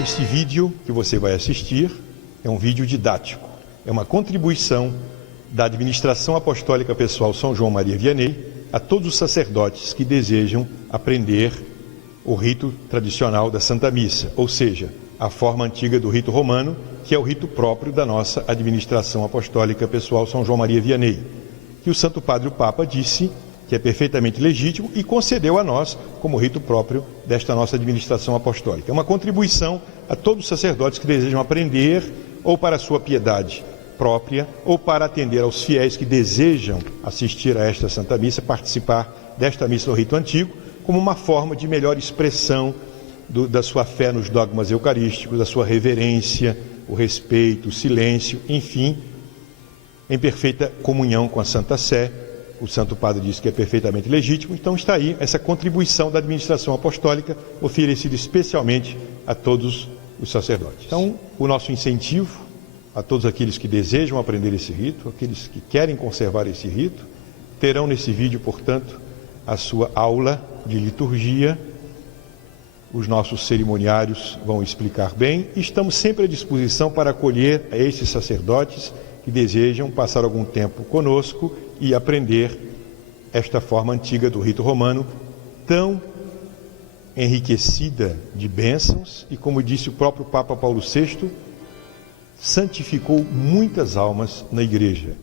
Este vídeo que você vai assistir é um vídeo didático, é uma contribuição da Administração Apostólica Pessoal São João Maria Vianney a todos os sacerdotes que desejam aprender o rito tradicional da Santa Missa, ou seja, a forma antiga do rito romano, que é o rito próprio da nossa Administração Apostólica Pessoal São João Maria Vianney, que o Santo Padre o Papa disse que é perfeitamente legítimo e concedeu a nós como rito próprio desta nossa administração apostólica. É uma contribuição a todos os sacerdotes que desejam aprender, ou para a sua piedade própria, ou para atender aos fiéis que desejam assistir a esta Santa Missa, participar desta missa no rito antigo, como uma forma de melhor expressão da sua fé nos dogmas eucarísticos, da sua reverência, o respeito, o silêncio, enfim, em perfeita comunhão com a Santa Sé. O Santo Padre disse que é perfeitamente legítimo, então está aí essa contribuição da administração apostólica oferecida especialmente a todos os sacerdotes. Então, o nosso incentivo a todos aqueles que desejam aprender esse rito, aqueles que querem conservar esse rito, terão nesse vídeo, portanto, a sua aula de liturgia. Os nossos cerimoniários vão explicar bem e estamos sempre à disposição para acolher a esses sacerdotes que desejam passar algum tempo conosco e aprender esta forma antiga do rito romano, tão enriquecida de bênçãos e, como disse o próprio Papa Paulo VI, santificou muitas almas na Igreja.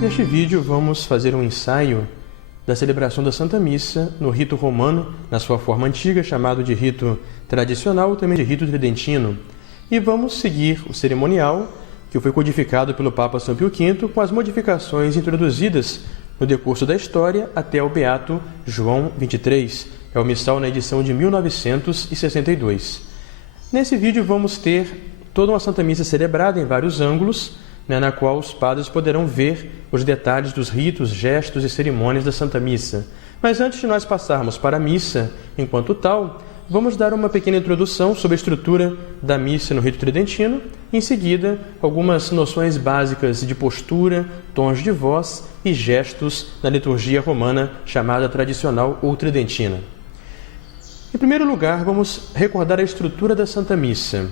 Neste vídeo vamos fazer um ensaio da celebração da Santa Missa no rito romano, na sua forma antiga, chamado de rito tradicional, ou também de rito tridentino. E vamos seguir o cerimonial que foi codificado pelo Papa São Pio V, com as modificações introduzidas no decurso da história até o Beato João XXIII, é o missal na edição de 1962. Nesse vídeo vamos ter toda uma Santa Missa celebrada em vários ângulos, na qual os padres poderão ver os detalhes dos ritos, gestos e cerimônias da Santa Missa. Mas antes de nós passarmos para a missa enquanto tal, vamos dar uma pequena introdução sobre a estrutura da missa no rito tridentino, em seguida algumas noções básicas de postura, tons de voz e gestos na liturgia romana chamada tradicional ou tridentina. Em primeiro lugar, vamos recordar a estrutura da Santa Missa.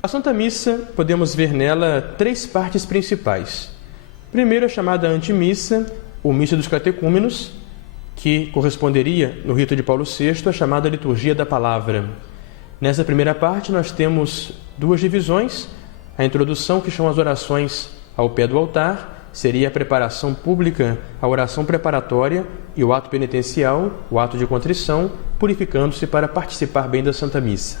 A Santa Missa, podemos ver nela três partes principais. Primeiro, a chamada antemissa, ou missa dos catecúmenos, que corresponderia, no rito de Paulo VI, à chamada liturgia da palavra. Nessa primeira parte, nós temos duas divisões. A introdução, que são as orações ao pé do altar, seria a preparação pública, a oração preparatória e o ato penitencial, o ato de contrição, purificando-se para participar bem da Santa Missa.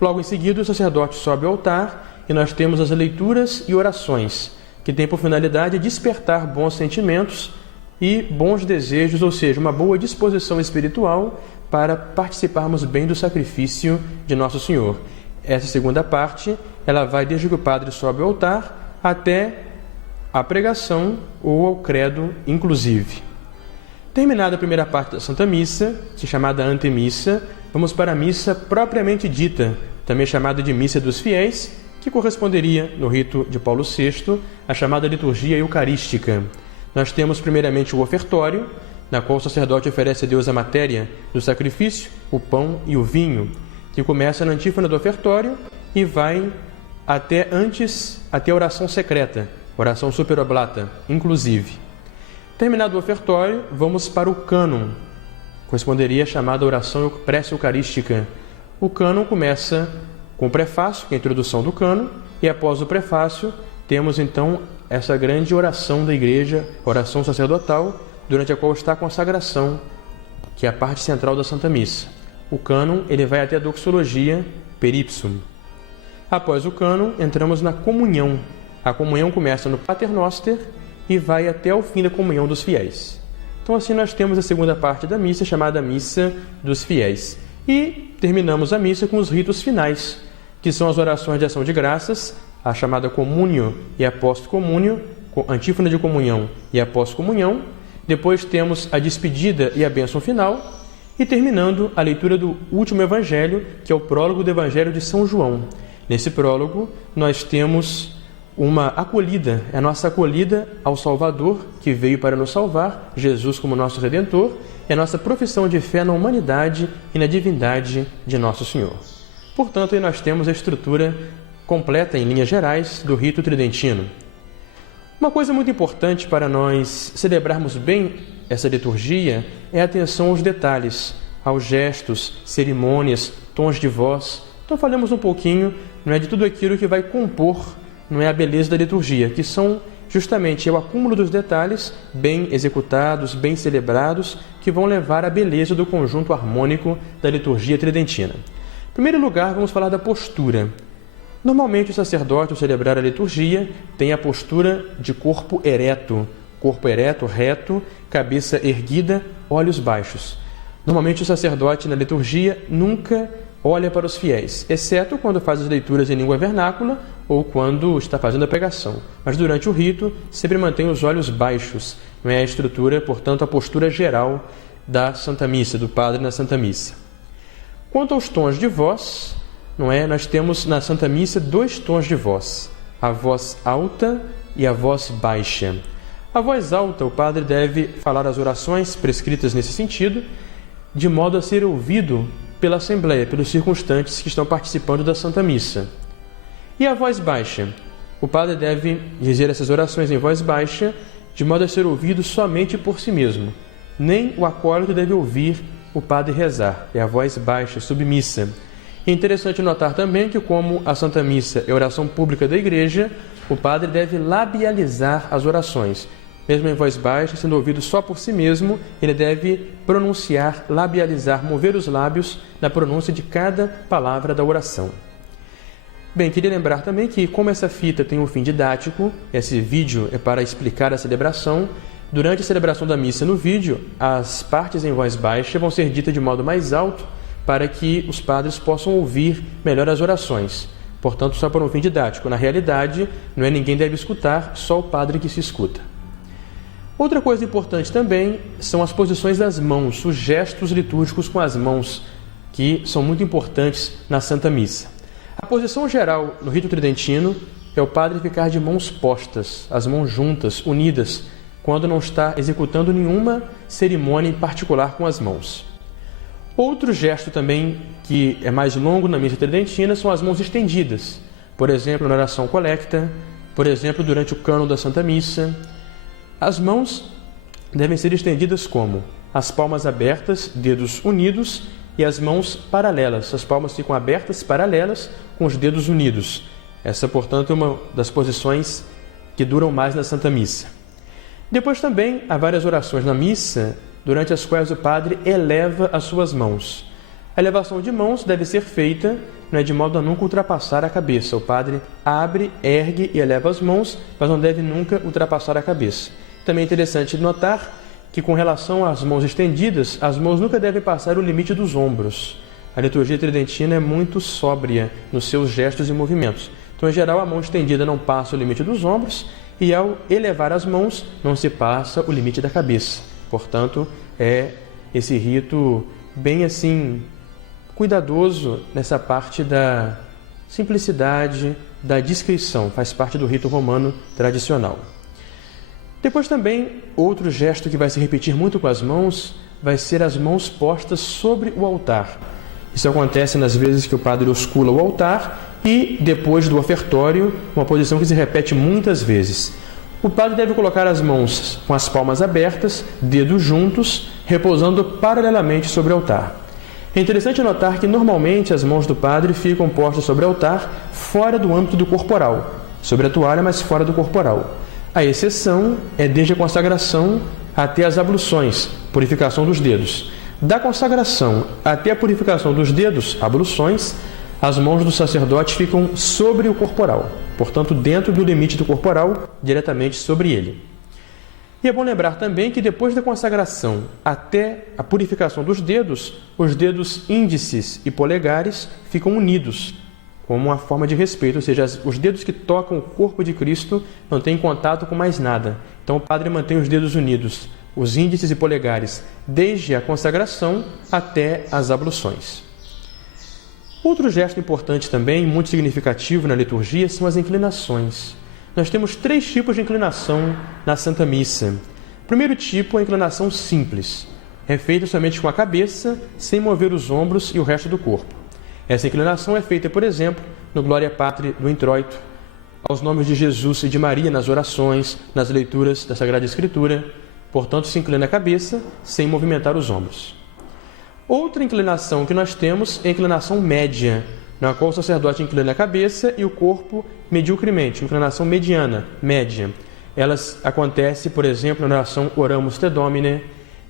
Logo em seguida, o sacerdote sobe ao altar e nós temos as leituras e orações, que têm por finalidade despertar bons sentimentos e bons desejos, ou seja, uma boa disposição espiritual para participarmos bem do sacrifício de Nosso Senhor. Essa segunda parte, ela vai desde que o padre sobe ao altar até a pregação ou ao credo inclusive. Terminada a primeira parte da Santa Missa, que é chamada antemissa, vamos para a missa propriamente dita, também chamada de missa dos fiéis, que corresponderia, no rito de Paulo VI, à chamada liturgia eucarística. Nós temos primeiramente o ofertório, na qual o sacerdote oferece a Deus a matéria do sacrifício, o pão e o vinho, que começa na antífona do ofertório e vai até a oração secreta, oração superoblata, inclusive. Terminado o ofertório, vamos para o cânon. Corresponderia à chamada oração prece eucarística. O cânon começa com o prefácio, que é a introdução do cânon, e após o prefácio, temos então essa grande oração da Igreja, oração sacerdotal, durante a qual está a consagração, que é a parte central da Santa Missa. O cânon ele vai até a doxologia per ipsum. Após o cânon, entramos na comunhão. A comunhão começa no Pater Noster e vai até o fim da comunhão dos fiéis. Então assim nós temos a segunda parte da missa, chamada Missa dos Fiéis. E terminamos a missa com os ritos finais, que são as orações de ação de graças, a chamada comúnio e a pós-comúnio, antífona de comunhão e a pós-comunhão. Depois temos a despedida e a bênção final. E terminando a leitura do último evangelho, que é o prólogo do Evangelho de São João. Nesse prólogo nós temos uma acolhida, é a nossa acolhida ao Salvador, que veio para nos salvar, Jesus como nosso Redentor, é a nossa profissão de fé na humanidade e na divindade de Nosso Senhor. Portanto, aí nós temos a estrutura completa, em linhas gerais, do rito tridentino. Uma coisa muito importante para nós celebrarmos bem essa liturgia é a atenção aos detalhes, aos gestos, cerimônias, tons de voz. Então falamos um pouquinho, de tudo aquilo que vai compor, a beleza da liturgia, que são justamente o acúmulo dos detalhes bem executados, bem celebrados, que vão levar à beleza do conjunto harmônico da liturgia tridentina. Em primeiro lugar, vamos falar da postura. Normalmente o sacerdote, ao celebrar a liturgia, tem a postura de corpo ereto, reto, cabeça erguida, olhos baixos. Normalmente o sacerdote na liturgia nunca olha para os fiéis, exceto quando faz as leituras em língua vernácula ou quando está fazendo a pregação. Mas durante o rito, sempre mantém os olhos baixos. Não é a estrutura, portanto, a postura geral da Santa Missa, do padre na Santa Missa. Quanto aos tons de voz, nós temos na Santa Missa 2 tons de voz, a voz alta e a voz baixa. A voz alta, o padre deve falar as orações prescritas nesse sentido, de modo a ser ouvido pela Assembleia, pelos circunstantes que estão participando da Santa Missa. E a voz baixa? O padre deve dizer essas orações em voz baixa, de modo a ser ouvido somente por si mesmo. Nem o acólito deve ouvir o padre rezar, é a voz baixa, submissa. É interessante notar também que, como a Santa Missa é oração pública da Igreja, o padre deve labializar as orações. Mesmo em voz baixa, sendo ouvido só por si mesmo, ele deve pronunciar, labializar, mover os lábios na pronúncia de cada palavra da oração. Bem, queria lembrar também que, como essa fita tem um fim didático, esse vídeo é para explicar a celebração, durante a celebração da missa no vídeo, as partes em voz baixa vão ser ditas de modo mais alto para que os padres possam ouvir melhor as orações. Portanto, só por um fim didático. Na realidade, ninguém deve escutar, só o padre que se escuta. Outra coisa importante também são as posições das mãos, os gestos litúrgicos com as mãos, que são muito importantes na Santa Missa. A posição geral no rito tridentino é o padre ficar de mãos postas, as mãos juntas, unidas, quando não está executando nenhuma cerimônia em particular com as mãos. Outro gesto também que é mais longo na missa tridentina são as mãos estendidas, por exemplo, na oração colecta, por exemplo, durante o cânon da Santa Missa. As mãos devem ser estendidas como? As palmas abertas, dedos unidos, e as mãos paralelas. As palmas ficam abertas, paralelas, com os dedos unidos. Essa, portanto, é uma das posições que duram mais na Santa Missa. Depois também há várias orações na missa, durante as quais o padre eleva as suas mãos. A elevação de mãos deve ser feita de modo a nunca ultrapassar a cabeça. O padre abre, ergue e eleva as mãos, mas não deve nunca ultrapassar a cabeça. Também é interessante notar que, com relação às mãos estendidas, as mãos nunca devem passar o limite dos ombros. A liturgia tridentina é muito sóbria nos seus gestos e movimentos. Então, em geral, a mão estendida não passa o limite dos ombros e, ao elevar as mãos, não se passa o limite da cabeça. Portanto, é esse rito bem assim cuidadoso nessa parte da simplicidade, da discrição. Faz parte do rito romano tradicional. Depois também, outro gesto que vai se repetir muito com as mãos vai ser as mãos postas sobre o altar. Isso acontece nas vezes que o padre oscula o altar e depois do ofertório, uma posição que se repete muitas vezes. O padre deve colocar as mãos com as palmas abertas, dedos juntos, repousando paralelamente sobre o altar. É interessante notar que normalmente as mãos do padre ficam postas sobre o altar fora do âmbito do corporal, sobre a toalha, mas fora do corporal. A exceção é desde a consagração até as abluções, purificação dos dedos. Da consagração até a purificação dos dedos, abluções, as mãos do sacerdote ficam sobre o corporal, portanto, dentro do limite do corporal, diretamente sobre ele. E é bom lembrar também que depois da consagração até a purificação dos dedos, os dedos índices e polegares ficam unidos, como uma forma de respeito, ou seja, os dedos que tocam o corpo de Cristo não têm contato com mais nada. Então o padre mantém os dedos unidos, os índices e polegares, desde a consagração até as abluções. Outro gesto importante também, muito significativo na liturgia, são as inclinações. Nós temos 3 tipos de inclinação na Santa Missa. O primeiro tipo é a inclinação simples. É feita somente com a cabeça, sem mover os ombros e o resto do corpo. Essa inclinação é feita, por exemplo, no Glória Patri do introito, aos nomes de Jesus e de Maria nas orações, nas leituras da Sagrada Escritura. Portanto, se inclina a cabeça sem movimentar os ombros. Outra inclinação que nós temos é a inclinação média, na qual o sacerdote inclina a cabeça e o corpo mediocremente, inclinação mediana, média. Ela acontece, por exemplo, na oração Oramus Te Domine.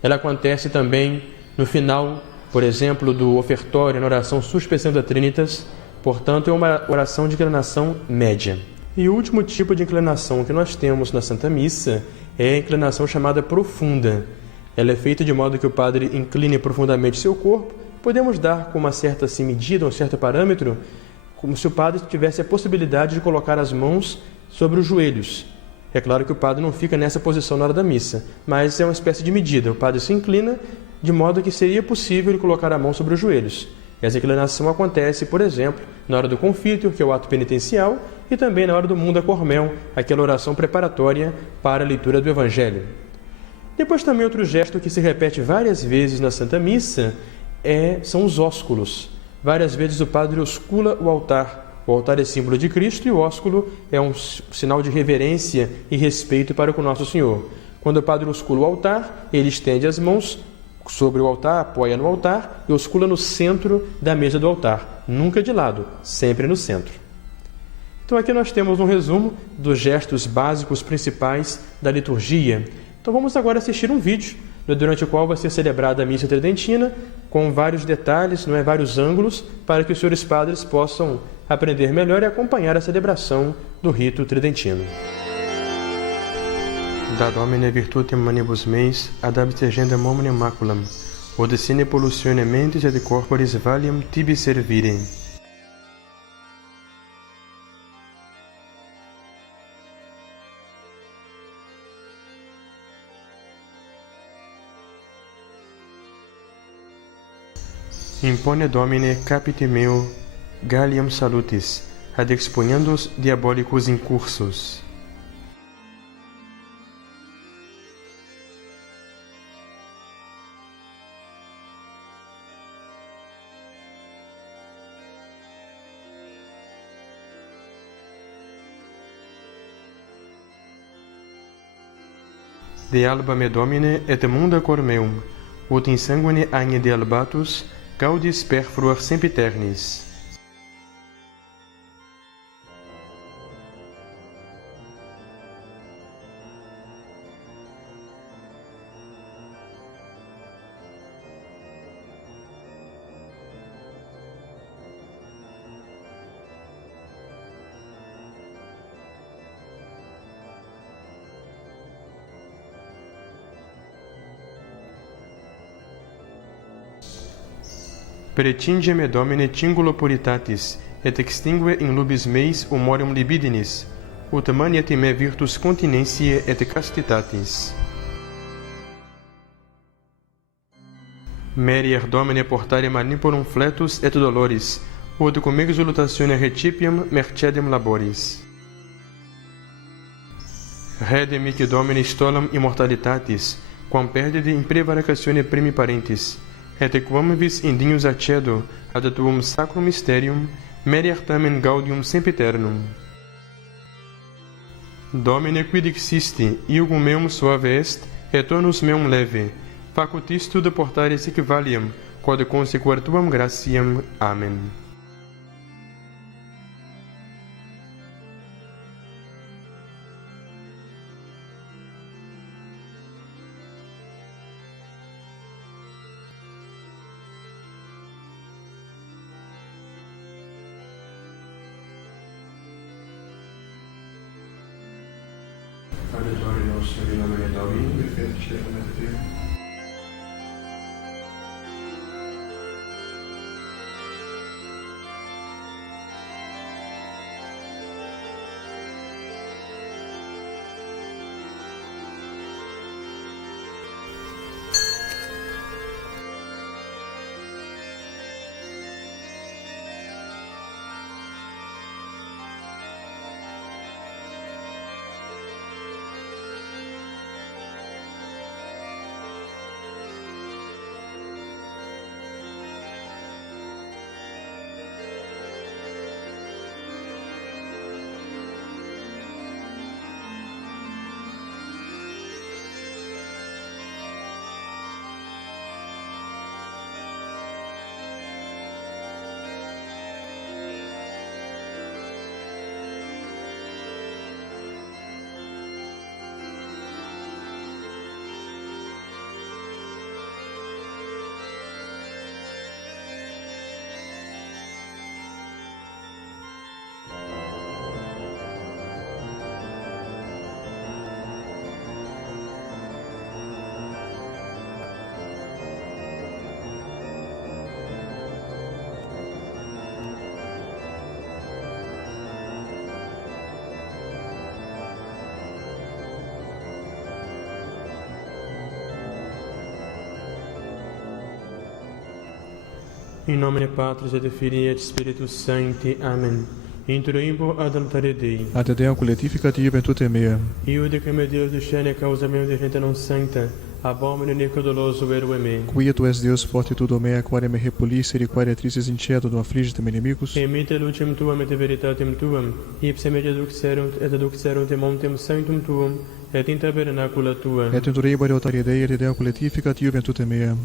Ela acontece também no final, por exemplo, do ofertório, na oração Suspe Sancta Trinitas. Portanto, é uma oração de inclinação média. E o último tipo de inclinação que nós temos na Santa Missa é a inclinação chamada profunda. Ela é feita de modo que o padre incline profundamente seu corpo. Podemos dar com uma certa medida, um certo parâmetro, como se o padre tivesse a possibilidade de colocar as mãos sobre os joelhos. É claro que o padre não fica nessa posição na hora da missa, mas é uma espécie de medida. O padre se inclina de modo que seria possível ele colocar a mão sobre os joelhos. Essa inclinação acontece, por exemplo, na hora do Confiteor, que é o ato penitencial, e também na hora do Munda Cormel, aquela oração preparatória para a leitura do Evangelho. Depois também outro gesto que se repete várias vezes na Santa Missa são os ósculos. Várias vezes o padre oscula o altar. O altar é símbolo de Cristo e o ósculo é um sinal de reverência e respeito para com Nosso Senhor. Quando o padre oscula o altar, ele estende as mãos sobre o altar, apoia no altar e oscula no centro da mesa do altar. Nunca de lado, sempre no centro. Então aqui nós temos um resumo dos gestos básicos principais da liturgia. Então vamos agora assistir um vídeo durante o qual vai ser celebrada a missa tridentina com vários detalhes, vários ângulos, para que os senhores padres possam aprender melhor e acompanhar a celebração do rito tridentino. Da Domine virtutem manibus meis, ad abstergendam omnem maculam, od sine pollutione mentis et corporis valium tibi servire. Impone Domine capite meo Gallium salutis, ad exponendos diabolicus incursus. De alba me Domine et munda cor meum, ut in sanguine agne de albatus, gaudis perfluor sempiternis. Pretinge me Domine cingulo puritatis, et extingue in lubis meis humorium libidinis, ut maniat me virtus continentiae et castitatis. Merier Domine portare manipulum fletus et doloris, ut cum exultatione recipiam mercedem laboris. Rede mihi Domine stolam immortalitatis, quam perdide in prevaricatione primi parentis, et quam vis indignus accedo ad tuum sacrum mysterium, merier tamen gaudium sempiternum. Domine quid existi, iugum meum suave est, et tonus meum leve, facutis tu de portare sic valiam, quod consequar tuam gratiam. Amen. Adiutorium nostrum in nomine Domini, et fecit et Deo. In nomine Patris et Filii et Spiritus Sancti. Amen. Intruimbo ad altare Dei. Ad Deum collectificativem tutte mea. Iude que me Deus discerne causa mea de gente non sancta, abomine inico doloso erue me. Quia tu és Deus fortitudo mea, quare me repulsere, quare tristes incedo do affligitem inimicus. Emite lucem tuam et veritatem tuam, ipse me deduxerunt in montem sanctum tuum, et in tabernacula tua. Et intruimbo ad altare Dei, et Deum collectificativem tutte mea.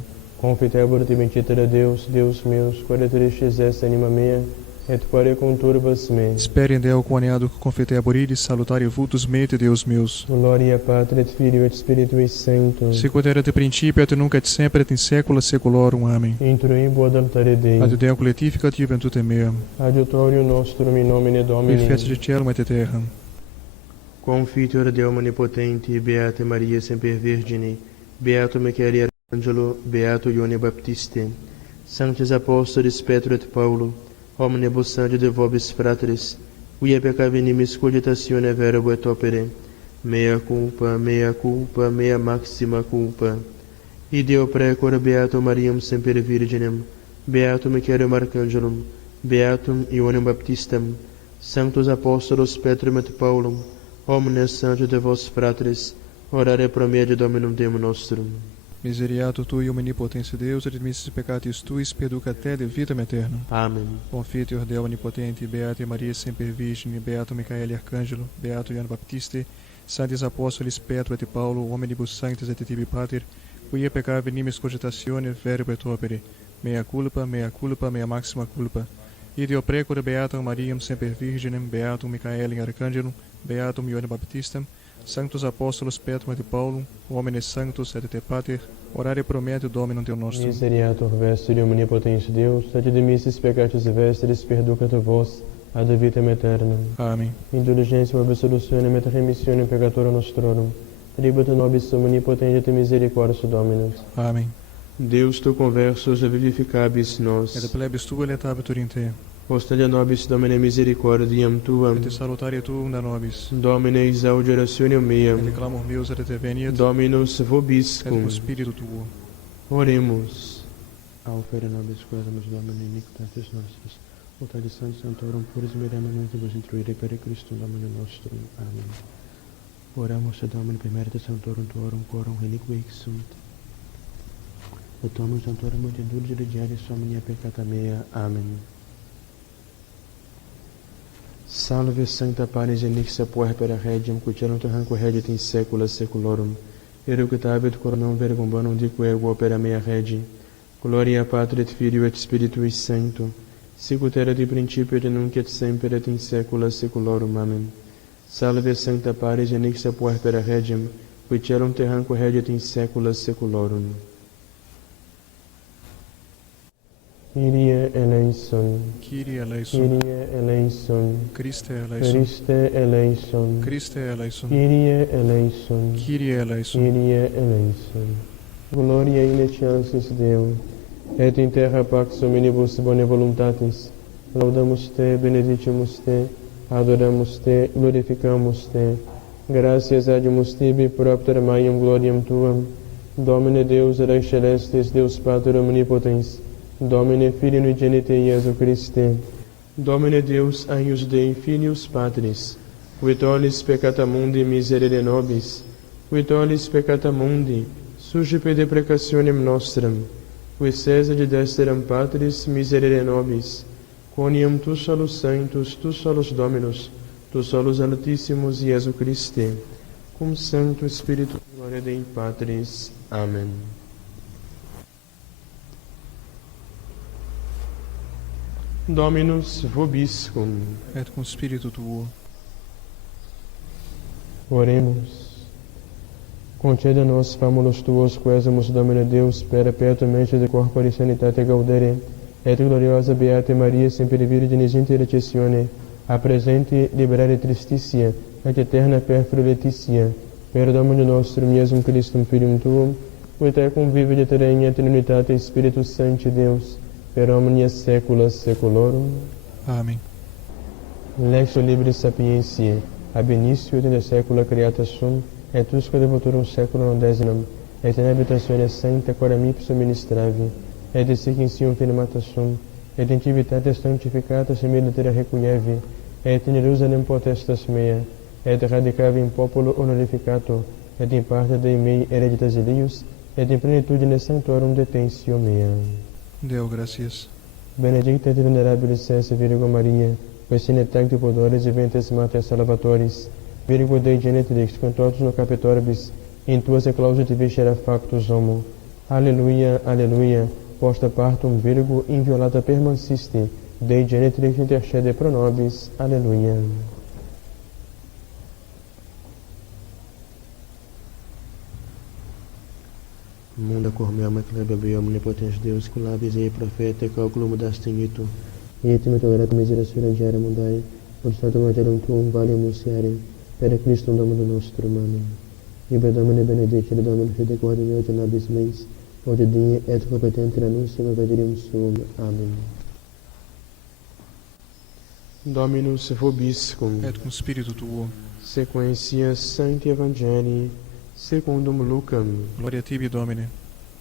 Confitebor te benditere Deus, Deus meus, quare tristes est anima mea, et quare conturbas me. Speri in Deo quaneado confitebor ilis, salutare vultus mete, Deus meus. Gloria Patri et Filio et Spiritui Sancto. Sicut erat in principio et nunc et semper et in saecula saeculorum. Amen. Intruimbo ad altare Dei. Ad Deum collectificativem tutte mea. Adiutorium nostrum in nomine Domini. Qui fecit caelum et terram. Confiteor Deum Omnipotenti, Beata Maria Semper Virgine, Beato Michael Arcangelo, Beato Ioanne Baptiste, Sanctis Apostolis Petro et Paulo, omnibus sante de vobis fratres, quia peccavenimis cogitatione verbo et opere, mea culpa, mea maxima culpa. Ideo precor Beato Mariam Semper Virginem, Beato Michaelum Arcangelum, Beatum Ioannem Baptistam, Sanctos Apostolos Petrum et Paulum, omnes santos de vos fratres, orare pro medio Dominum Deum nostrum. Miseriato tui, omnipotens Deus, et missis peccatis tuis, perduca te de vitam aeternam. Amen. Confiteor Deo Onipotente, Beata Maria Semper Virgine, Beato Michael Arcangelo, Beato Ioanne Baptiste, Sanctis Apostolis Petro et Paulo, omnibus sanctis et tibi pater, quia peccava nimis cogitatione verbo et opere, mea culpa, mea maxima culpa. Ideo precor Beatam Mariam Semper Virginem, Beatum Michaelem Arcangelum, Beatum Ioannem Baptistam, Sanctos Apostolos Petrum et Paulum, homines sanctos et te pater, orare pro medio Dominum Deum nostrum. Miseriator vestri omnipotens Deus, et dimissis peccatis vestris perducat vos, ad vitam aeternam. Amém. Indulgentiam absolutionem et remissionem peccatorum nostrorum, tributum nobis omnipotens et misericordias Dominus. Amém. Deus tu conversus vivificabis nos, Et plebis tua letabitur in te, Postelia nobis Domine misericordiam tuam, et salutare tuum da nobis, Domine exaudi orationem meam, et clamor meus et te veniet, Dominus et vobiscum. cum spiritu tuo. Oremos. Aufere nobis quesamus Domine iniquitatis nostras, ut ad Sancti Sanctorum puris meremanente vos intruire per Christum Domine nostrum. Amen. Oramus ad Domine per merite Sanctorum tuorum, quorum reliquiae sunt. Et Dominus Sanctorum et indulgere diaris omnia peccata mea. Amen. Salve Sancta Panis inixa puerpera regiam, cutelum terranque redet in saecula saeculorum, eructabit coronam vergumbanum dique ego opera mea regi, gloria Patri et Filio et Spiritui Sancto, sicut erat in principio et nunc et semper et in saecula saeculorum. Amen. Salve Sancta Paris inixa puerpera regiam, cutelum terranque redet in saecula saeculorum. Kyrie eleison. Kyrie eleison. Kyrie eleison. Christe eleison. Christe eleison. Christe eleison. Kyrie eleison. Kyrie eleison. Kyrie eleison. Gloria in excelsis Deo, et in terra pax omnibus bone voluntatis. Laudamus te, benedicimus te, adoramus te, glorificamus te. Gratias adimus tibi propter maium gloriam tuam. Domine Deus Rex celestis, Deus Pater omnipotens, Domine Filii unigenite Iesu Christe, Domine Deus eius Dei Filius Patris, qui tollis peccata mundi miserere nobis, qui tollis peccata mundi, suscipe deprecationem nostram, qui sede desteram Patris miserere nobis, quoniam tu solus sanctus, tu solus Dominus, tu solus Altissimus Iesu Christe, cum Sancto Spiritu gloria Dei Patris. Amen. Dominus vobiscum. Et cum spiritu tuo. Oremos. Concede a nós, famulos tuos, quesamus Domine Deus, perpetuamente de corpore sanitate gaudere, et gloriosa Beata Maria, semper virginis intercessione, a presente liberare tristitia, et eterna perfero letitia, per Domine nostrum Iesum Christum Filium tuum, qui te convivit et regna et in unitate Spiritus Sancti Deus, per omnia saecula saeculorum. Amém. Lectio libris sapientiae, ab initio et in saecula creata sum, et usque de futurum saeculum undecimam, et in habitatione sancta coram ipsum ministravi, et signum firmata sum, et in civitatis sanctificata similiter requievi, et in Jerusalem potestas mea, et radicavi in populo honorificato, et in parte Dei mei hereditas Elius, et in plenitudine sanctorum detentio mea. Deo gratias. Benedicta et venerabilis esse Virgo Maria, quae sine tecti pudores e ventes mater salvatoris, Virgo Dei genetrix, cantotus no capitorbis, in tuas eclausit viscera factus homo. Alleluia, alleluia, posta partum Virgo inviolata permansiste, Dei genetrix intercede pro nobis. Alleluia. Munda cor mea maclebe bem omnipotens Deus, que labis ei profeta, calculo mudaste in ito. Et me tolerat misericordia diaria mundai, od stato materium tuum vale munciare, per Christum Domino nostrum. Amen. Ibe Domine benedicere Domine fide quod meo te nabis meis, od die et competente annuncium evangelium suum. Amen. Dominus vobiscum. Et cum spiritu tuo. Sequentia Sancti Evangelii secundum Lucam. Gloria tibi, Domine.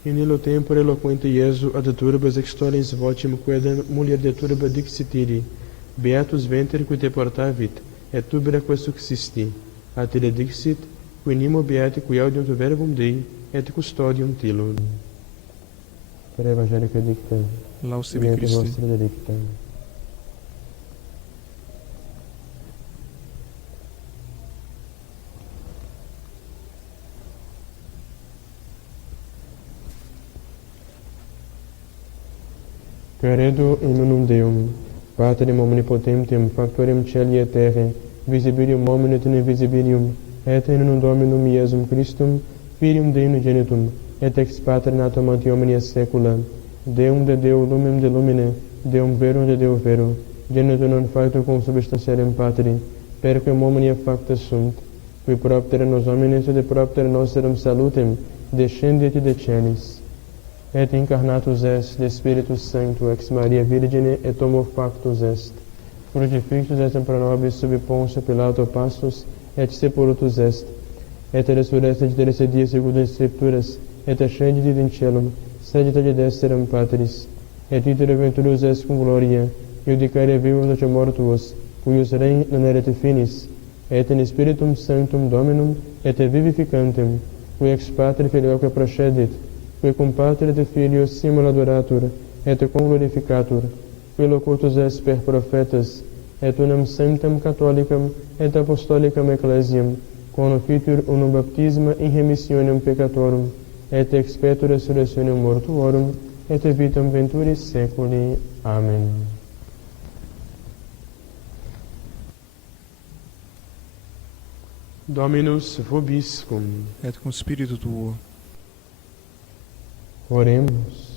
In illo tempore eloquente Iesu ad turbas extolens votim quaedam mulier de turba dixitiri, beatus venter qui te portavit, et tubera quae succisti, atire dixit, qui nimo beati qui audiunt verbum Dei, et custodium Tilo. Per Evangelica dicta, Laus tibi, et Christe. vostra delicta. Credo in unum Deum, Patrem omnipotentem, factorem celi et terrae, visibilium homine et invisibilium, et in unum Dominum Iesum Christum, Filium Dei unigenitum, et ex Pater natum ante omnia saecula, Deum de Deo lumen de lumine, Deum verum de Deo vero, genitor non facto consubstantialem Patri, perquem omnia facta sunt, qui propter nos homines et de propter nosterum salutem, descendet de celis. Et incarnatus est de Spiritus Sancto ex Maria Virgine et homo factus est. Crucifixus est pro nobis sub Pontio Pilato passus et sepultus est. Et resurrected de terce die secundo as Scripturas, et ascendit in caelum, sedit ad dexteram Patris. Et iter venturius est cum gloria, iudicare vivos et mortuos, cuius rein non eret finis, et in Spiritum Sanctum Dominum et vivificantem, qui ex Patre Filioque procedit, qui cum Patre et Filio simul adoratur, et cum glorificatur, qui locutus est per prophetas, et unam sanctam catholicam et apostolicam ecclesiam, conocitur unum baptisma in remissionem peccatorum, et expetur resurrectionem mortuorum, et vitam venturis saeculi. Amen. Dominus vobiscum. Et cum spiritu tuo. Oremos.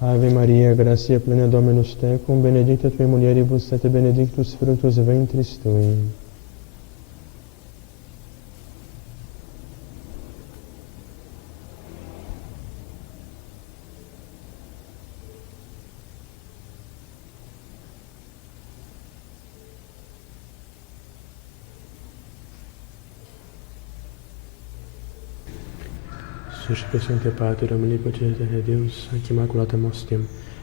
Ave Maria, gratia plena Dominus tecum, benedicta tui mulieribus et benedictus fructus ventris tui. Suspiciente Pater, omnipotens et Deus, ac immaculata mostium,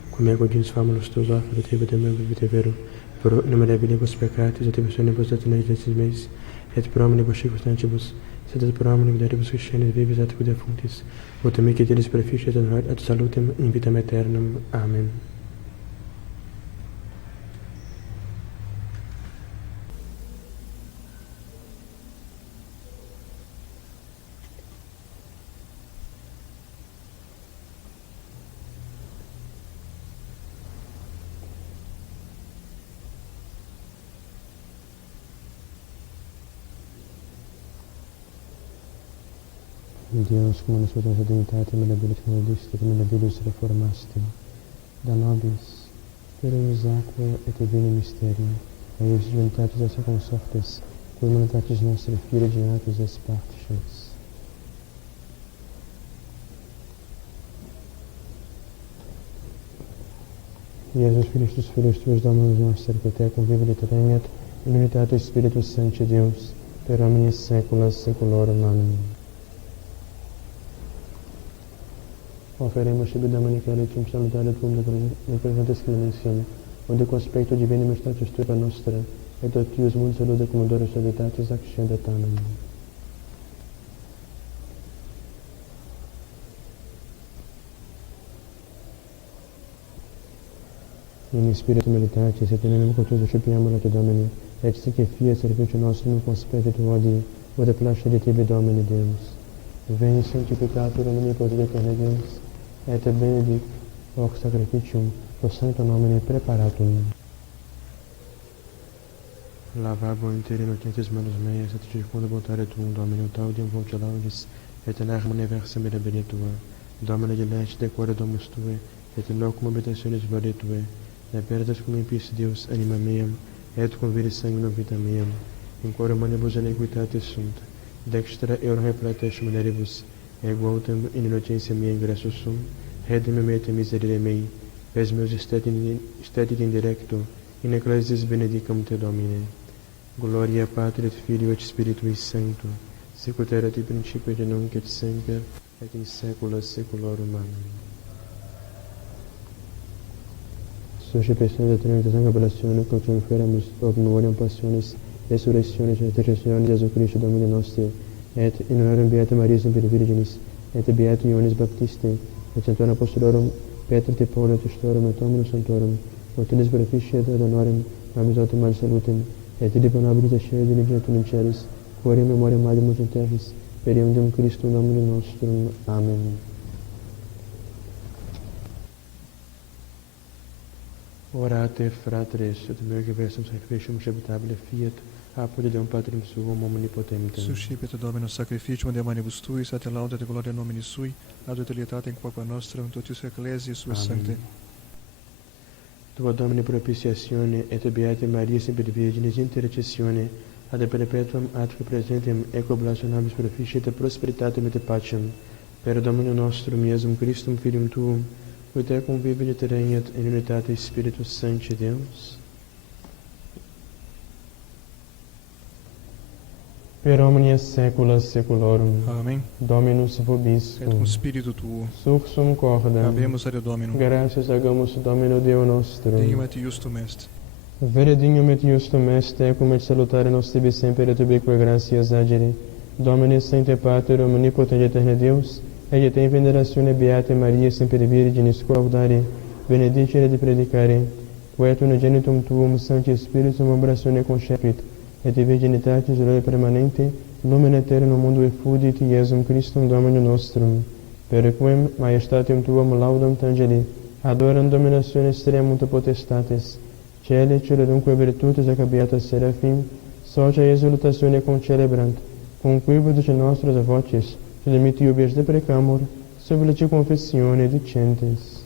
cum ego dins famulus tuus offere tibi de me vivite vero, pro innumerabilibus peccatis et emissionibus et negligentis meis, et pro omnibus circumstantibus, sed et pro omnibus daribus Christianis vivis et quid defunctis, ut mihi dilis preficiat et salutem in vitam aeternam. Amen. Deus, cum nos tuas dignitate mirabilis conodiste, et mirabilis reformaste, da nobis, perius aquae et divini mysterii, eius juntatis esse consortes, qui humanitatis nostre filii geniatus es partes. Iesus Christus, Filius tuus Dominus noster, que tecum vivit et regnet, in unitate Spiritus Sancti Deus, per omnia saecula saeculorum. Amen. Oferemos tibi Domini caelicium salutare tuum de presentes clemensione, onde conspecto divinum status tua nostra, et otius mund salude commodore salutatis accendet. Amen. In spiritu militatis et in animo cotuso scipiamo te Domine, et sic fie servicio nostrum conspectit odii, ode plasce de tibi Domine Deus. Veni sanctificatur omnipotens Deus Deus, et benedic hoc sacrificium pro sancto nomine preparatum. Lavabo inter innocentes manus meas, et circunda voltare tuum, Domine, ut audium voce laudis, et in armone versa mirabilia tua. Domine dilecte decore domus tue, et in locum habitationis varie tue, ne perdas cum impis Deus anima meam, et conviri sanguinum vita meam, in quorum manibus iniquitatis sunt, dextra eorum repletes muneribus, ego autem in innocentia mea ingresso sum, redime me te miserere mei, pes meus stetit indirecto, in ecclesias benedicam te Domine. Gloria Patri et Filio et Spiritui Sancto, sic ut erat in principio et nunc et semper, et in saecula saeculorum. Amen. Soci persone de Trinitas Angabulazione, quod feramus ordinoriam passionis, resurrectionis et intercessionis Jesu Christi Domini nostri, et in honorem Beata Maria Semper Virginis, et Beato Ioannis Baptiste, et Sanctorum Apostolorum Petrum et Paulum et Storum et Dominus Sanctorum, utilis beneficia et honorem amis autem salutem, et de bonabilis ascere dignitum in celis, quorum memoriam agimus in terris, per eundem Christum Domini nostrum. Amen. Orate, fratres, ut merge versum sacrificium acceptabile fiat, apud Deum Patrim suum omnipotentem. Suscipit Dominus sacrificium de manibus tuis, et lauda et gloria nomini sui, ad utilitate in quoque nostra, in totius ecclesiae sue sancte. Tua Domine propitiatione, et Beate Maria Semper Virginis intercessione, ad perpetuum atque presentem eco blasonabis proficiet prosperitatem et pacem, per Dominum nostrum Iesum Christum Filium Tuum, ut ecum vivit et regnat in unitate Spiritus Sancti Deus, per omnia saecula saeculorum. Amen. Dominus vobiscum. Et cum spiritu tuo. Sursum cordam. Habemus ad Dominum. Gratias agamus Domino Deo nostro. Dignum et iustum est. Vere dignum et iustum est, ecum et salutare nos tibi semper et ubique gratias agere. Domine Sancte Pater omnipotens eterne Deus, et in veneratione Beate Maria Semper Virginis coaudare, benedicere de predicare, quet unigenitum tuum Sancti Spiritum obrazione concepit, et virginitatis gloria permanente, lumen aeternum mundo effudit Iesum Christum Domine nostrum, per quem majestatem tuam laudam tangere, adoram dominatione extremum potestates, cele celerumque virtutes accabiatas serafim, socia exultatione concelebrant, cum quibudos nostros voces, limiti ubies deprecamur, subleti confessione dicentes.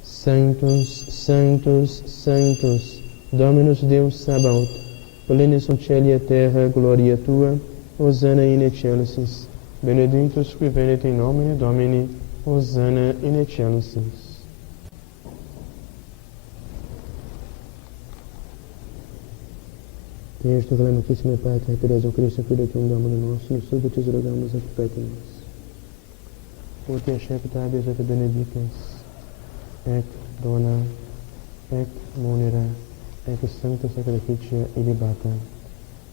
Sanctus, Sanctus, Sanctus, Dominus Deus Sabaoth, plenis sunt cieli et terra gloria tua, Hosanna in excelsis, benedictus qui venit in nomine Domini, Hosanna in excelsis. Deus te clementissime Pater, per Jesu Christum, Filho tuum, Domine nostrum, subitus rogamus et petimus. Ut acceptabis et benedicens, ec dona, ec munera, ec sancta sacrificia illibata.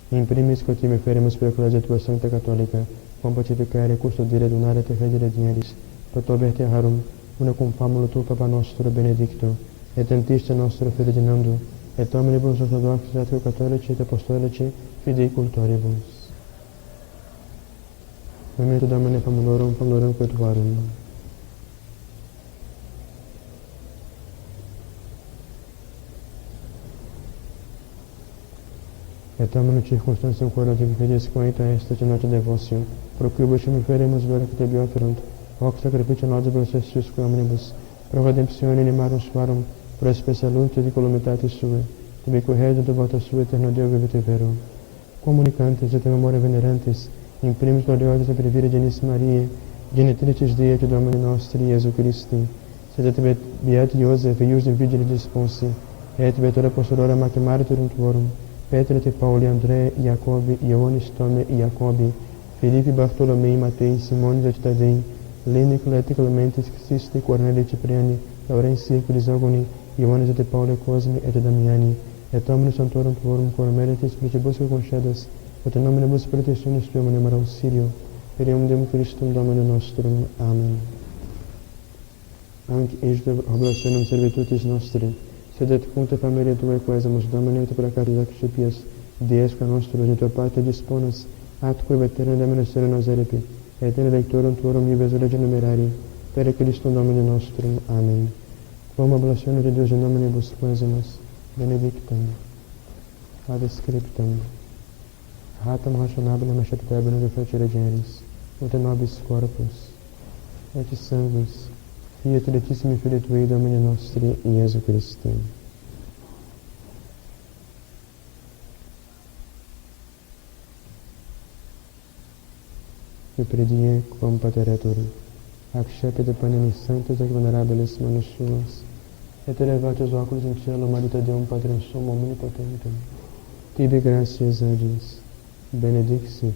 In primis quotime feremus per ecclesia tua Sancta Catholica, quam pacificare, custodire, donare et redire dienis, protober terrarum, una cum famulo tu, Papa nostro benedicto, et antiste nostro Ferdinando, et omnibus orthodoxos et catholici et apostolici fidei cultoribus. Memento Domine famulorum, famulorum quod varum. Et omnum circumstantium quorum divis quaita est et nota devotio, pro quibus feremus vera que tebi offerunt, hoc sacrificio nobis estius qui omnibus, pro redemptione animarum suarum, pro spesa lute di columitatis sue, tibi qui regnum devota sua eterno Deo vivit vero. Comunicantes et memoria venerantes, in primis gloriosis et Virginis Mariae, genitricis Dei et Domini nostri Iesu Christi, sed et beati Iosef, eius in vigili disponsi, et beatura apostolorum ac martyrum tuorum, Petre et Pauli, André, Jacobi, Ioannis, Tome, Jacobi, Filipe, Bartolomei, Matei, Simone, et Tadei, Lene, Clete, Clementes, Xiste, Cornelii, Cipriani, Laurentii, Crisogoni, Ioannis et Pauli, Cosme, et Damiani, et omnes santorum tuorum cor meritis principusque concedas, et in omnibus petitionis tuum in auxilio, per eundem Christum Domine nostrum. Amen. Anc iste oblationem servitutis nostri, sed et cuncta familia Tuae quesamus Domine et precaris accipias, Diesca nostro de Tua parte disponas, atque veterem de ministere nos erepi, et in electorum tuorum iubes lege numerari, per Christum Domine nostrum. Amen. Quam oblationem de Deus in omnibus quesamus, benedictum, ad scriptum, hatam rationabilem acceptabilem de facere generis, ut nobis corpus, et sanguis, fiat lectissimi Filii Tui, Domini nostri, Iesu Christi. E predie quam pateretur, accepite panemis sanctus et venerabilis manus suas, et elevatis oculos in cielo, Marita Deum Patrem Summum Omnipotentem, tibi gratias agis, benedixit,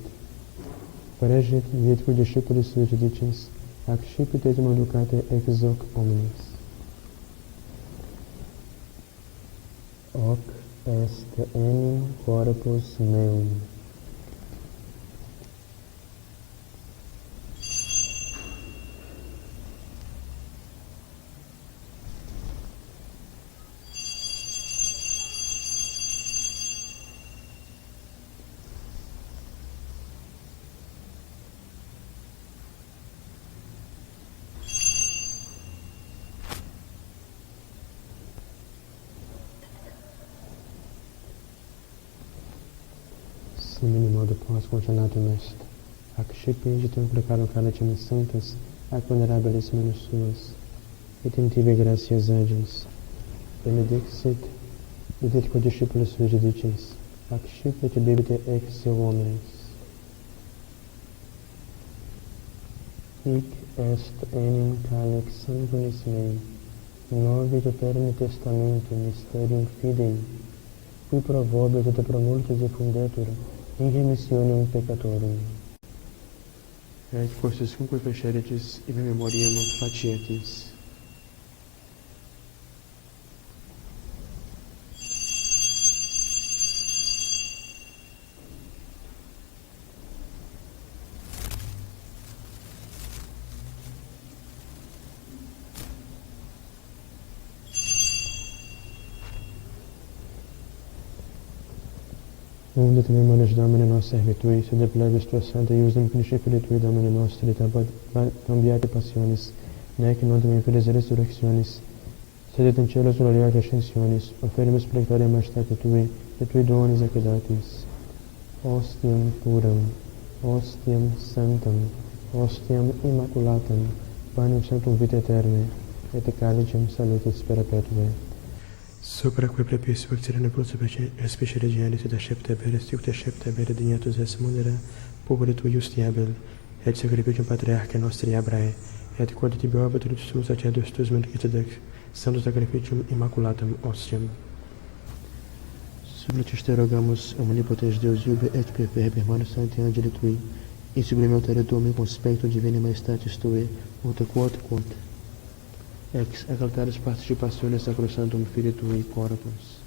pregit vietque discipulis sui dicis, accipit et maducate ex hoc omnes. Hoc est enim corpus meum. Simile modo pos congenatum est, accipigitum precarum caletium sanctus, ac venerabilis manus suas, et in tibi gratias agis, benedixit, viditque discipulis sui dicis, accipit et bibite ex seu omnes. Hic est enim calix sanguinis mei, novit eterni testamentum mysterium fidei, qui pro vobis et pro multis effundetur, in remissionem peccatorum. Et quos cumque feceritis in memoriam facietis. Undet memoris Domine nos servitui, sed plebis tua santa iusdem principii Tui, Domine nostri, cambiate passionis, nec nondum in fides resurrectionis, sed et in cielo gloriate ascensionis, oferimus plectoria majestate Tui, et Tui donis accedatis. Ostium puram, ostium sanctam, ostium immaculatam, panem sanctum vitae aeterne, et calicem salutis perpetuae. Supra quae prepissu exerene plus espicere generis et accepta beres, iucte accepta bere dignatus es mundere, populi Tui justiabil, et sacrificium patriarcha nostri Abrae, et quod tibi obitur sumus sacerdos Tuus Melchizedec, santo sacrificium immaculatum ostium. Supplicis te rogamus, omnipotens Deus iube et perper manus sancti angeli Tui, in sublime altare Tuum in conspecto divini majestatis Tui, ut quod ex exaltaris participationes sacrosanctum Filii Tui corpus,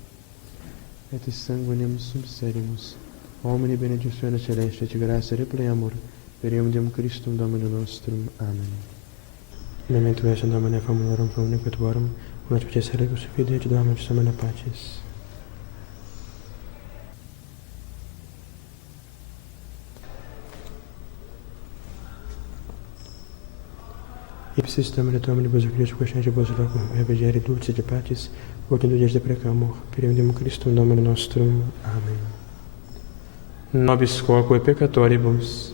et sanguinem subserimus, homini benedictiones celestis et gratia repleamur, per eundem Christum Domine nostrum. Amen. Memento est Domine famulorum promune tuorum, cum et vices regus fide et Domine Domine pacis. Ipsis Domine Dominibus Christus quaescentibus locum revegere dulce de pacis, ut in dies de precamur, per eundem Christum Domine nostrum. Amen. Nobis quoque peccatoribus,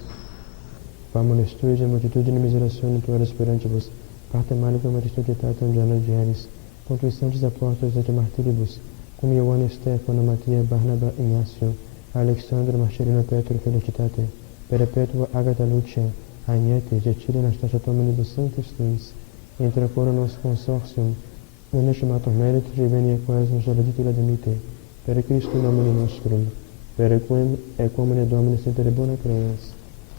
Famulis Tuis et multitudine miseratione Tua esperantibus, parte maligam Aristotitatem Jana Generis, cum Tuis sanctis apostolus et martiribus, cum Ioannis, Stefano, Mattia, Barnaba, Ignacio, Alexandro, Marcelino, Petro, Felicitate, Perpetua, Agata, Lucia, Agnete, Gentile, Anastasia, Dominibus Sanctus Tuis, intra coro nos consortium, non escimator meritus divini quaes nos eraditula demite, per Christum Domini nostrum, per quem et comune Domini semper bona creas,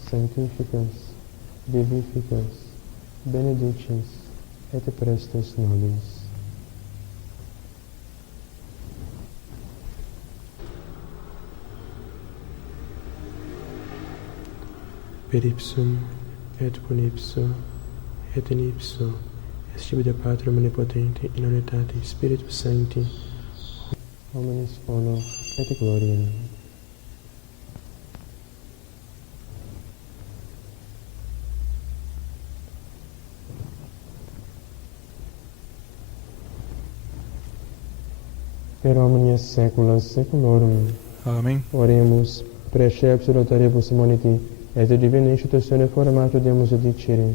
sanctificas, vivificas, benedicis, et prestes nobis. Per ipsum, et con ipso, et in ipso, escibite Patrum omnipotente, in unitate Spiritus Sancti, Hominis honor et gloria. Per omnia saecula saeculorum. Amém. Oremus, preceptus rotaribus moniti, et divina institutione formato demus dicere.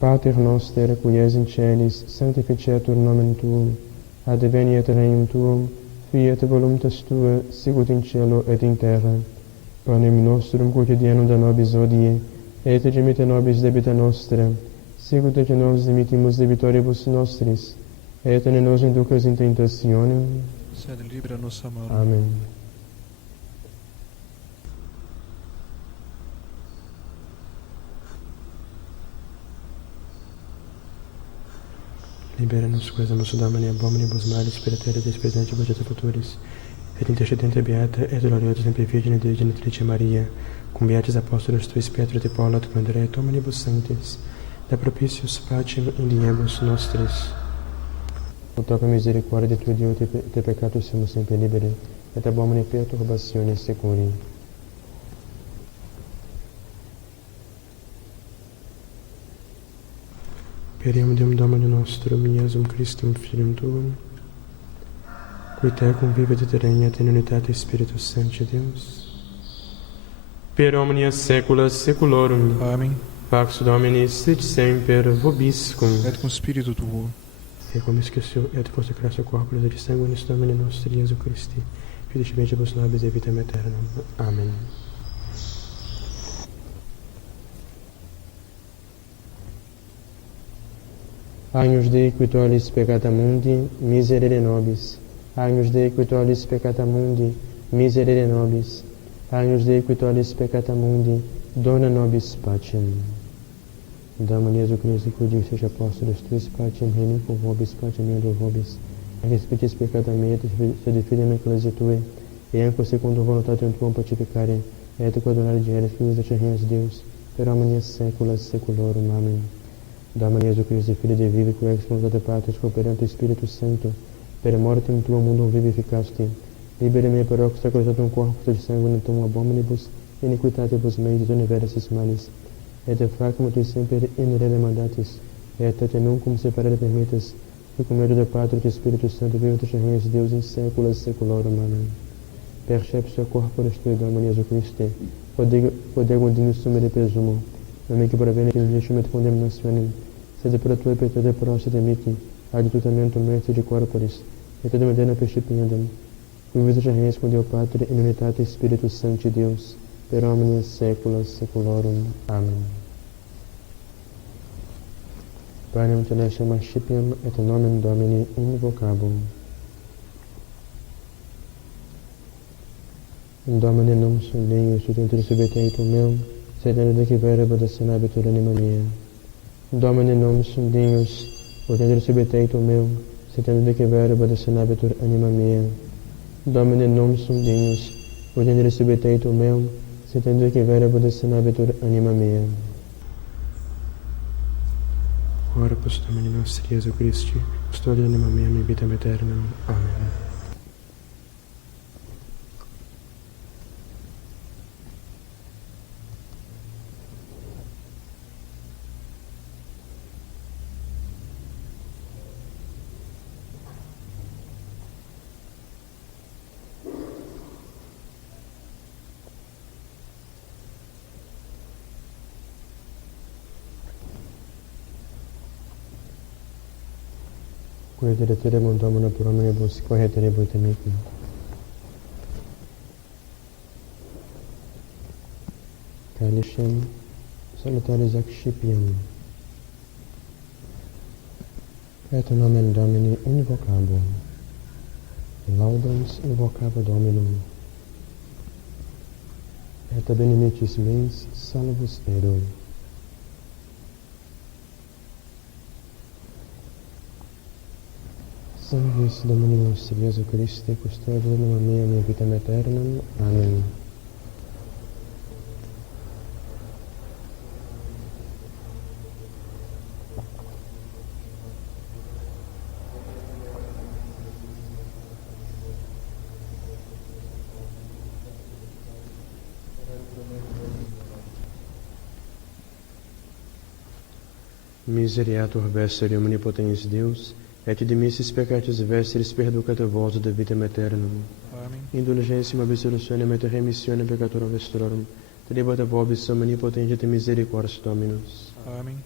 Pater noster, qui es in celis, sanctificetur nomen tuum, adveniet regnum tuum, fiat voluntas tua, sicut in cielo et in terra. Panem nostrum quotidianum da nobis hodie, et dimitte nobis debita nostra, sicut et nos dimittimus debitoribus nostris, et ne nos inducas in tentationem, Sed libera-nos a mal. Amen. libera-nos quae nos Domini abominibus malis per terra despresente budgeta futuris, et intercedente beata et gloriosa sempre Virgine Dei Genitrice Maria, cum beatis apóstolos tuis Petro et Paula et Andrea et omnibus sanctis, da propitius pacem in diebus nostris. Ut per misericordia tua Dio te peccatus siamo sempre liberi, et ab omni perturbationis securi. Per eum Domini nostrum, Iesum Christum, Filium Tuum, qui tecum vivet et regnat in unitate Spiritus Sancti Deus, per omnia saecula saeculorum. Amém. Pax Domini sit semper vobiscum, Et cum spiritu tuo. et cum esqueceu et post gratia corporis et sanguinis Domini nostri Iesu Christi, fidecidentibus nobis et vitam aeternam. Amen. Agnus Dei qui tollis peccata mundi, miserere nobis. Agnus Dei qui tollis peccata mundi, miserere nobis. Agnus Dei qui tollis peccata mundi, dona nobis pacem. Domine Iesu Christi, qui dixis apóstolos tuis pacem relinquo vobis, pacem meo do vobis. Respicis peccata mea, sed fidem ecclesia Tue, e anco secundo voluntatem Tuam pacificare, et quadunare dieres filis et regnans Deus, per omnia saecula saeculorum. Amen. Domine Iesu Christi, Filii Dei vivi, qui ex voluntate Patris, cooperante Spiritus Sancto, per mortem Tuum mundum vivificaste, libere me per hoc sacrosantum corpus et sanguinem Tuum ab omnibus iniquitatibus meis et universis malis, et facem Tui semper in rede mandatis, et te nunquam separare permittas, qui cum medio de Patris et Spiritus Sancto vivit et regnas Deus in saecula saeculorum. Amen. Perceptio corporis Tui, Domine Iesu Christe, quod ego dignus sumere presumo, non mi che provene in judicium et condemnationem, sed pro Tue pietate prosite miti, ad tutamentum mersi de corporis, et ad medena percipiendum, qui vivit et regnas cum Deo Patre in unitate Spiritus Sancti Deus, per omnia saecula saeculorum. Amen. Panem celestiam ascipiam et nomen Domini invocabum. Domine non sum Deus ut intercedete meum, sed de qui verbo de senabitur anima mea. Domine non sum Deus ut intercedete meum, sed de qui verbo de senabitur anima mea. Domine non sum Deus ut intercedete meum, sed de qui verbo de senabitur anima mea. Ora post Domini nostri Iesu Christi, custodia anima mea in vitam aeternam. Amen. Quid retiremum Domino per omnibus coheterebui amici. Calicem salutaris accipiam, et nomen Domini invocabum. Laudans invocava Dominum. Et benedictis mens salvus eroi. Salvis Domini nostri Iesu Christe, custodio anima mea in vitam aeternam. Amen. Miseriatur vestri omnipotens Deus, et dimissis peccatis vestris perducat vos de vitam aeternam. Amen. Indulgentiam absolutionem et remissionem peccatorum vestrorum, tribuat vobis omnipotens et misericordias Dominus. Amen.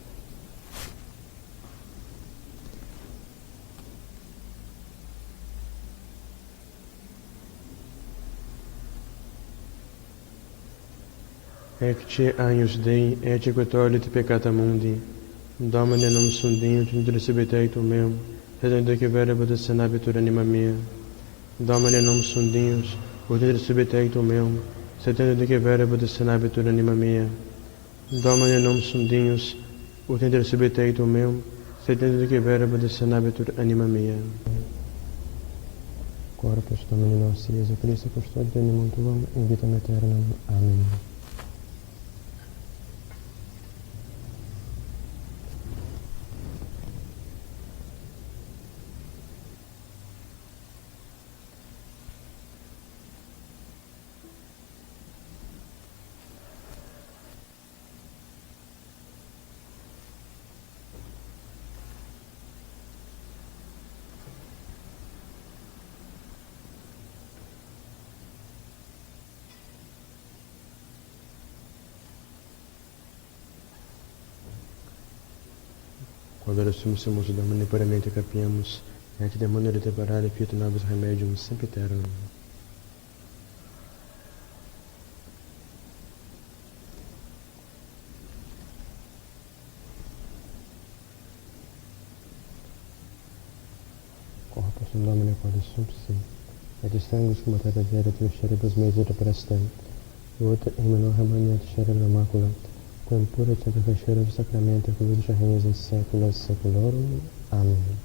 Ecce agnus Dei, ecce que tollit peccata mundi. Domine non sum dignus intercedite meum, sed que verbo senabitur anima mea. Domine non sum dignus intercedite meum, sed que verbo senabitur anima mea. Domine non sum dignus intercedite meum, sed que verbo senabitur anima mea. Corpus Domini nostri Iesu Christe, custodio animum tuum in vitam aeternam. Amen. Quando assumimos Domini puramente capiamos, et demonio de teparare fiat nobis remedium sempiternum. Corpus Domini quod sunt si, et sanguis cum et adveret vesceribus misere prestent, ut in harmonia cerebrum maculat, quem pura et sanctificerum sacramento fluidia regnis in saecula saeculorum. Amen.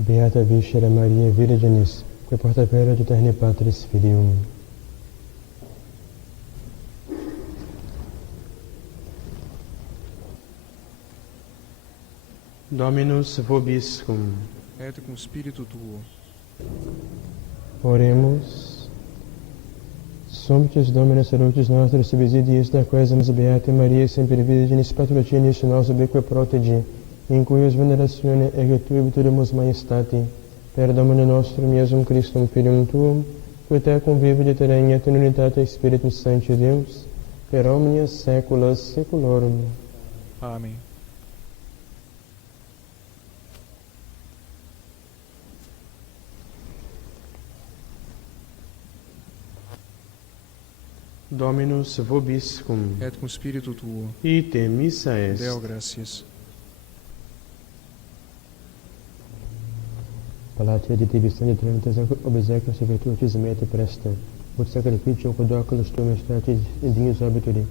Beata Viscera Maria Virginis, que porta pera de Terni Patris Filium. Dominus vobiscum. Et cum spiritu tuo. Oremos. Sumptus Domine salutis nostris subsidiis da quesamus Beata Maria semper Virginis patrocinis nos ubique protegi, in cuius veneratione egetuibitudimus maiestati, per Domine nostrum Iesum Christum Filium Tuum, qui te convivit et regnet in unitate Spiritus Sancti Deus, per omnia saecula saeculorum. Amen. Dominus vobiscum. et cum spiritu tuo. Ite missa est. Deo gratias. Palatia de tibi standi trinitas obsequios e virtutis mete presta, ut sacrificium codoculus tu mestatis in dignus obituri,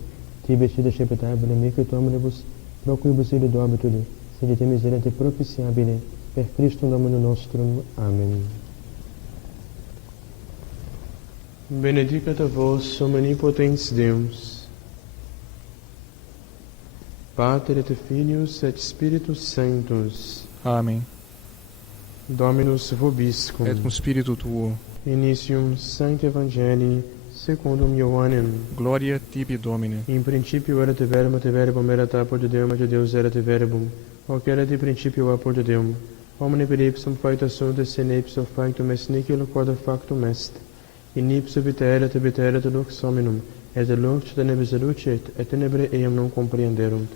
tibi sede sceptabile micut omnibus, proquibus ili do obituri, sede te miserente propitiabile, per Christum Dominum nostrum. Amen. Benedicat vos omnipotens Deus, Pater et Filius et Spiritus Sanctus. Amém. Dominus vobiscum. Et cum spiritu tuo. Initium Sancti Evangelii secundum Ioannem. Gloria tibi, Domine. In principio erat verbum, et verbum erat apud Deum, et Deus erat verbum. Hoc erat in principio apud Deum. Omne per ipsum facta sunt, et sine ipso factum est nihil quod factum est. In ipso vita erat, et vita erat lux hominum, et lux tenebris lucet, et tenebrae eam non comprehenderunt.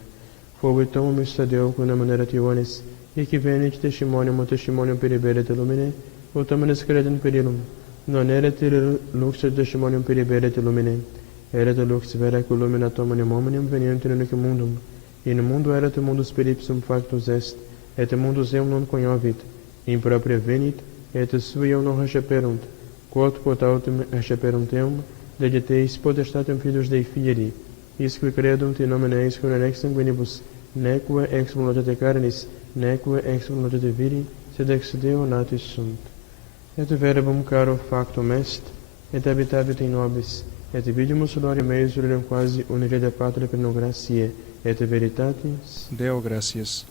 Fuit hominis Deo cum erat Ioannis, hic venit testimonium per ibere te lumine, ut omnes credent per illum. Non erat lux testimonium per ibere te lumine, erat lux vera cui illuminat omnium veniunt in unic mundum. In mundo erat mundus per ipsum factus est, et mundus eum non cognovit. In propria venit, et sui eum non receperunt. Quod autem receperunt eum, legiteis potestatem filius Dei fieri, isque credunt in nomine eisque non ex sanguinibus, neque ex voluntate carnis, neque ex voluntate viri, sed ex Deo natis sunt. Et verbum caro factum est, et habitabit in nobis, et vidimus gloriam eius quasi unire de Patre per no gratiae, et veritatis. Deo gratias.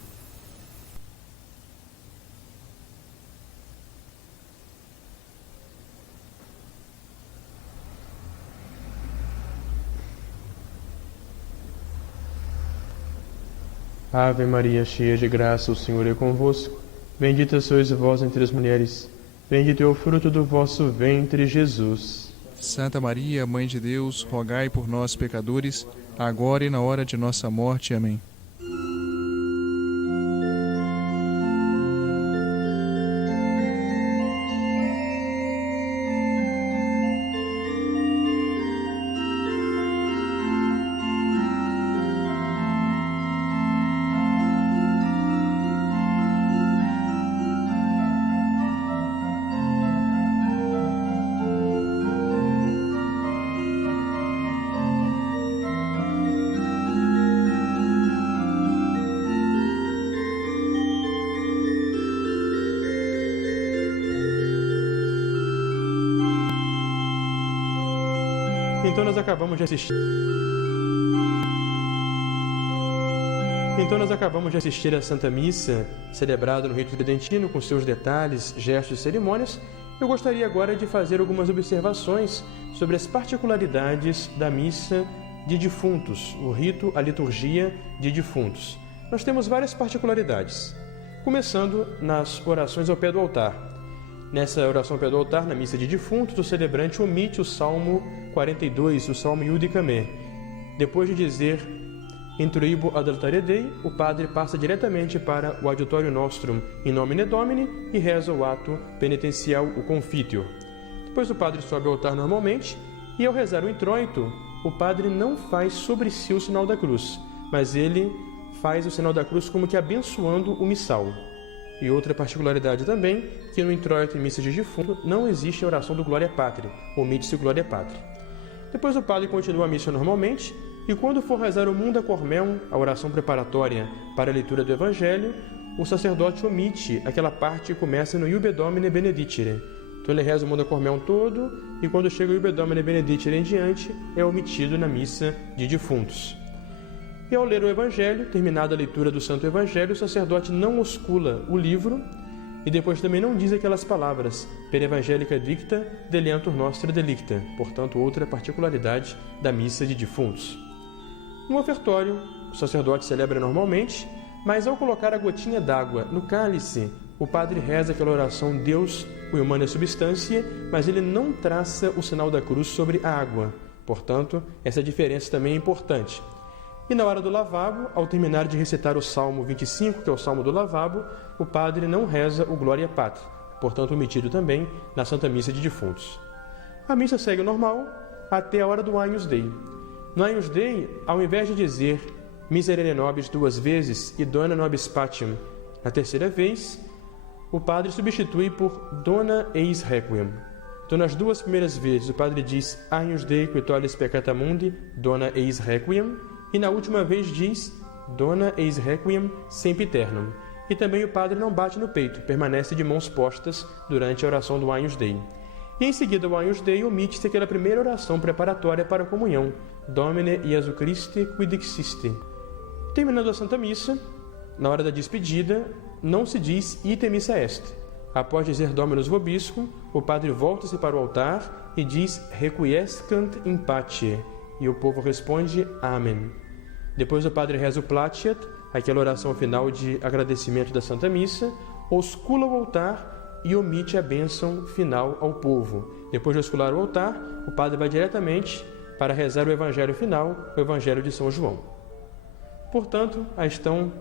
Ave Maria, cheia de graça, o Senhor é convosco. Bendita sois vós entre as mulheres. Bendito é o fruto do vosso ventre, Jesus. Santa Maria, Mãe de Deus, rogai por nós, pecadores, agora e na hora de nossa morte. Amém. Então nós acabamos de assistir à Santa Missa, celebrada no rito tridentino, com seus detalhes, gestos e cerimônias. Eu gostaria agora de fazer algumas observações sobre as particularidades da Missa de Defuntos, o rito, a liturgia de defuntos. Nós temos várias particularidades, começando nas orações ao pé do altar. Nessa oração ao pé do altar, na Missa de Defuntos, o celebrante omite o Salmo 42, o Salmo Iudica Me. Depois de dizer Intruibo ad altare Dei, o padre passa diretamente para o Adiutorium Nostrum in nomine Domini e reza o ato penitencial, o Confiteor. Depois o padre sobe ao altar normalmente e, ao rezar o introito, o padre não faz sobre si o sinal da cruz, mas ele faz o sinal da cruz como que abençoando o missal. E outra particularidade também, que no introito em missa de defunto não existe a oração do Gloria Patri, omite-se o Gloria Patri. Depois o padre continua a missa normalmente, e quando for rezar o Munda Cormeum, a oração preparatória para a leitura do Evangelho, o sacerdote omite aquela parte que começa no Iube Domine Benedicere. Então ele reza o Munda Cormeum todo, e quando chega o Iube Domine Benedicere em diante, é omitido na missa de defuntos. E ao ler o Evangelho, terminada a leitura do Santo Evangelho, o sacerdote não oscula o livro e depois também não diz aquelas palavras per evangelica dicta, deliantur nostra delicta, portanto outra particularidade da missa de defuntos. No ofertório, o sacerdote celebra normalmente, mas ao colocar a gotinha d'água no cálice, o padre reza aquela oração Deus, cui humana substância, mas ele não traça o sinal da cruz sobre a água. Portanto, essa diferença também é importante. E na hora do lavabo, ao terminar de recitar o Salmo 25, que é o Salmo do lavabo, o padre não reza o Gloria Patri, portanto omitido também na Santa Missa de Defuntos. A missa segue normal, até a hora do Agnus Dei. No Agnus Dei, ao invés de dizer Miserere nobis 2 vezes e Dona nobis patiam na terceira vez, o padre substitui por Dona eis requiem. Então, nas 2 primeiras vezes, o padre diz Agnus Dei qui tollis peccata mundi, Dona eis requiem, e na última vez diz Dona eis requiem sempiternum. E também o padre não bate no peito, permanece de mãos postas durante a oração do Agnus Dei. E em seguida o Agnus Dei omite-se aquela primeira oração preparatória para a comunhão, Domine Iesu Christe quid existe. Terminando a Santa Missa, na hora da despedida, não se diz Ite missa est. Após dizer Dominus vobiscum, o padre volta-se para o altar e diz Requiescant in pace, e o povo responde Amém. Depois o padre reza o Placiat, aquela oração final de agradecimento da Santa Missa, oscula o altar e omite a bênção final ao povo. Depois de oscular o altar, o padre vai diretamente para rezar o evangelho final, o evangelho de São João. Portanto, aí estão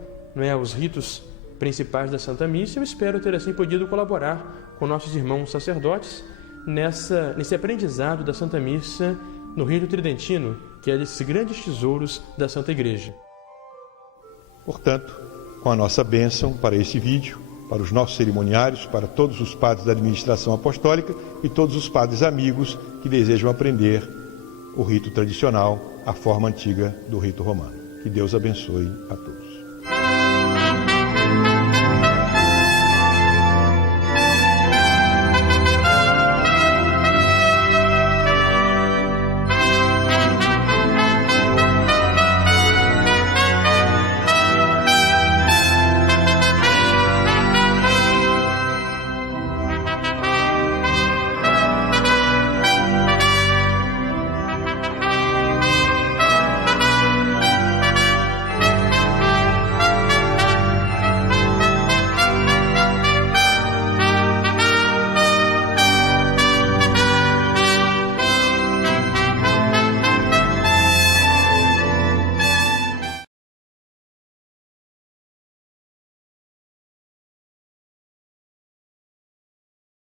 os ritos principais da Santa Missa. Eu espero ter assim podido colaborar com nossos irmãos sacerdotes nesse aprendizado da Santa Missa no rito tridentino, que é desses grandes tesouros da Santa Igreja. Portanto, com a nossa bênção para esse vídeo, para os nossos cerimoniários, para todos os padres da administração apostólica e todos os padres amigos que desejam aprender o rito tradicional, a forma antiga do rito romano. Que Deus abençoe a todos.